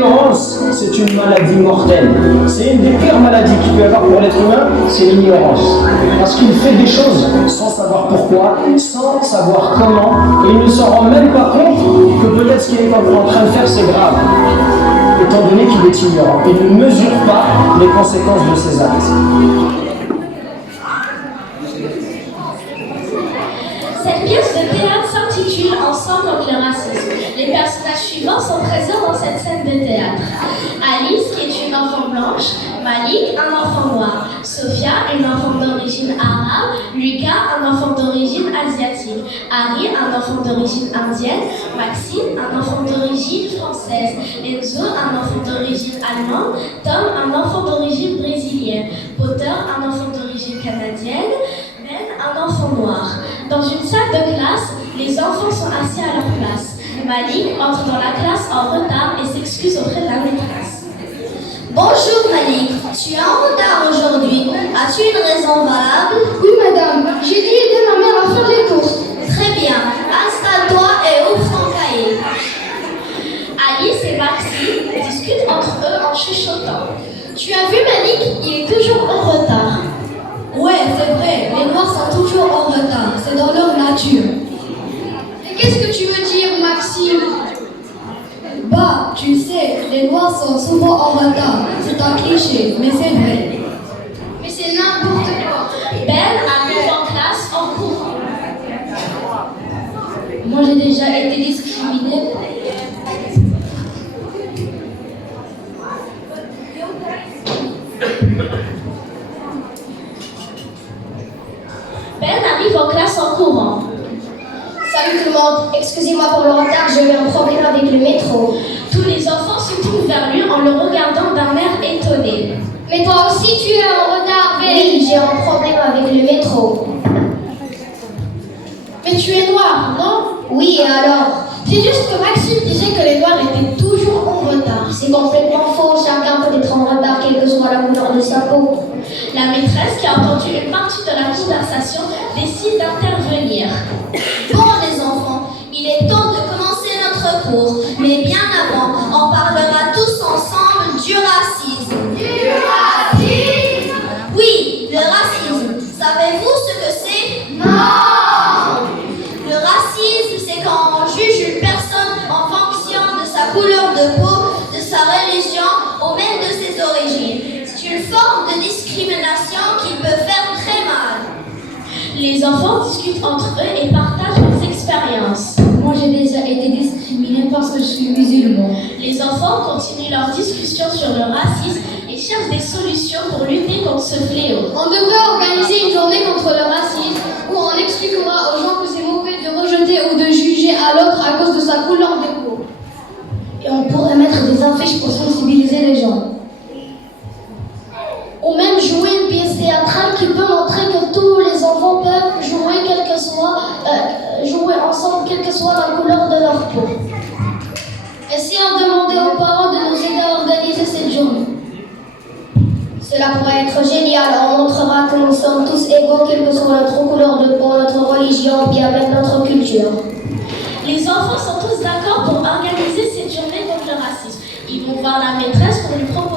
l'ignorance, c'est une maladie mortelle. C'est une des pires maladies qu'il peut y avoir pour l'être humain, c'est l'ignorance. Parce qu'il fait des choses sans savoir pourquoi, sans savoir comment, et il ne s'en rend même pas compte que peut-être ce qu'il est en train de faire, c'est grave, étant donné qu'il est ignorant. Il ne mesure pas les conséquences de ses actes. Cette pièce de théâtre s'intitule Ensemble contre le racisme. Les personnages suivants sont présents dans cette scène de théâtre. Alice, qui est une enfant blanche, Malik, un enfant noir, Sophia, une enfant d'origine arabe, Lucas, un enfant d'origine asiatique, Harry, un enfant d'origine indienne, Maxime, un enfant d'origine française, Enzo, un enfant d'origine allemande, Tom, un enfant d'origine brésilienne, Potter, un enfant d'origine canadienne, Ben, un enfant noir. Dans une salle de classe, les enfants sont assis à leur place. Malik entre dans la classe en retard et s'excuse auprès de la maîtresse. Bonjour Malik, tu es en retard aujourd'hui. As-tu une raison valable? Oui madame, j'ai dû aider ma mère à faire les courses. Très bien, installe-toi et ouvre ton cahier. Alice et Maxime discutent entre eux en chuchotant. Tu as vu Malik, il est toujours en retard. Ouais, c'est vrai, les noirs sont toujours en retard, c'est dans leur nature. Et qu'est-ce que tu veux dire Maxime? Bah, tu sais, les noirs sont souvent en retard. C'est un cliché, mais c'est vrai. Mais c'est n'importe quoi. Ben arrive en classe en courant. Moi, j'ai déjà été discriminée. Ben arrive en classe en courant. Salut tout le monde, excusez-moi pour le retard, j'ai eu un problème avec le métro. Tous les enfants se tournent vers lui en le regardant d'un air étonné. Mais toi aussi tu es en retard, Ben. Oui, j'ai un problème avec le métro. Mais tu es noir, non? Oui, et alors? C'est juste que Maxime disait que les noirs étaient toujours en retard. C'est complètement faux, chacun peut être en retard, quelle que soit la couleur de sa peau. La maîtresse, qui a entendu une partie de la conversation, décide d'intervenir. Bon les enfants, il est temps de commencer notre cours. Mais bien avant, on parlera tous ensemble du racisme. Du racisme? Oui, le racisme. Savez-vous ce que c'est? Non! Le racisme, c'est quand on juge une personne en fonction de sa couleur de peau, de sa religion ou même de ses origines. C'est une forme de discrimination qui peut faire très mal. Les enfants discutent entre eux et partagent leurs expériences. Moi, j'ai déjà été discriminée parce que je suis musulman. Les enfants continuent leur discussion sur le racisme et cherchent des solutions pour lutter contre ce fléau. On devrait organiser une journée contre le racisme où on expliquera aux gens que c'est mauvais de rejeter ou de juger à l'autre à cause de sa couleur de peau. Et on pourrait mettre des affiches pour sensibiliser les gens. Ou même jouer une pièce théâtrale qui peut montrer que tous les enfants peuvent jouer, jouer ensemble, quelle que soit la couleur de leur peau. Et si on demandait aux parents de nous aider à organiser cette journée? Cela pourrait être génial. On montrera que nous sommes tous égaux, quelle que soit notre couleur de peau, notre religion, bien même notre culture. Les enfants sont tous d'accord pour organiser cette journée contre le racisme. Ils vont voir la maîtresse pour lui proposer